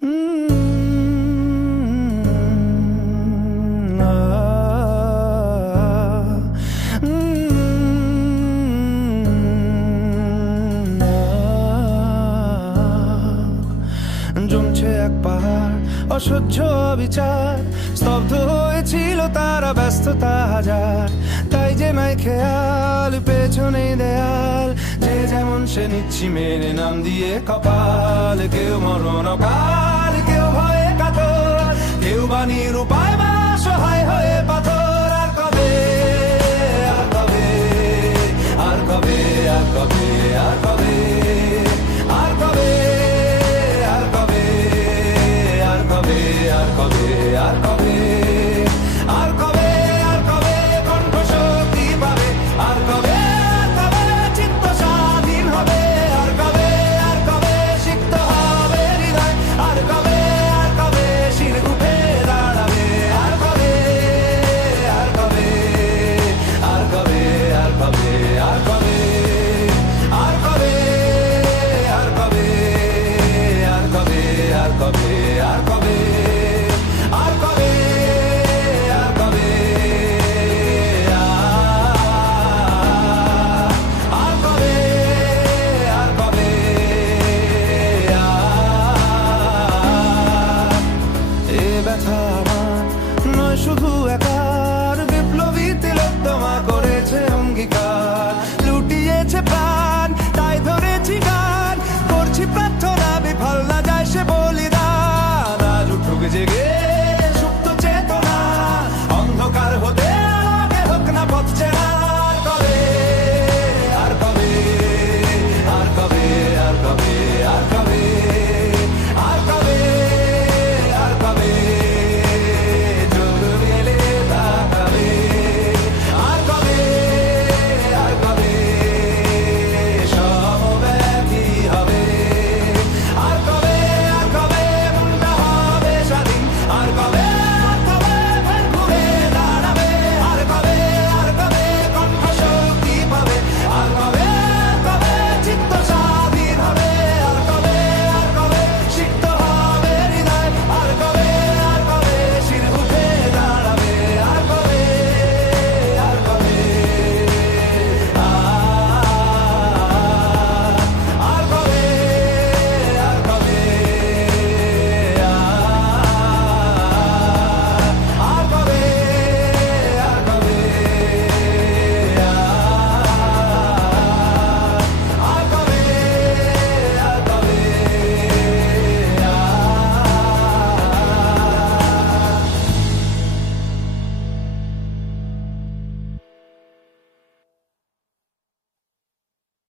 জমছে এক পাহাড় অসহ্য বিচার, স্তব্ধ হয়েছিল তারা, ব্যস্ততা হাজার। তাই যে নাই খেয়াল, পেছনে দেয়াল, যে যেমন সে নিচ্ছি মেনে নাম দিয়ে কপাল। কেউ মরণ কাল, কেউ ভয়ে কাতর, কেউ বাণীর উপায় বা সহায় হয়ে পাথর। আর কবে, আর কবে, আর কবে, আর কবে, আর কবে, আর কবে, আর কবে, আর কবে, আর কবে, আর কবে।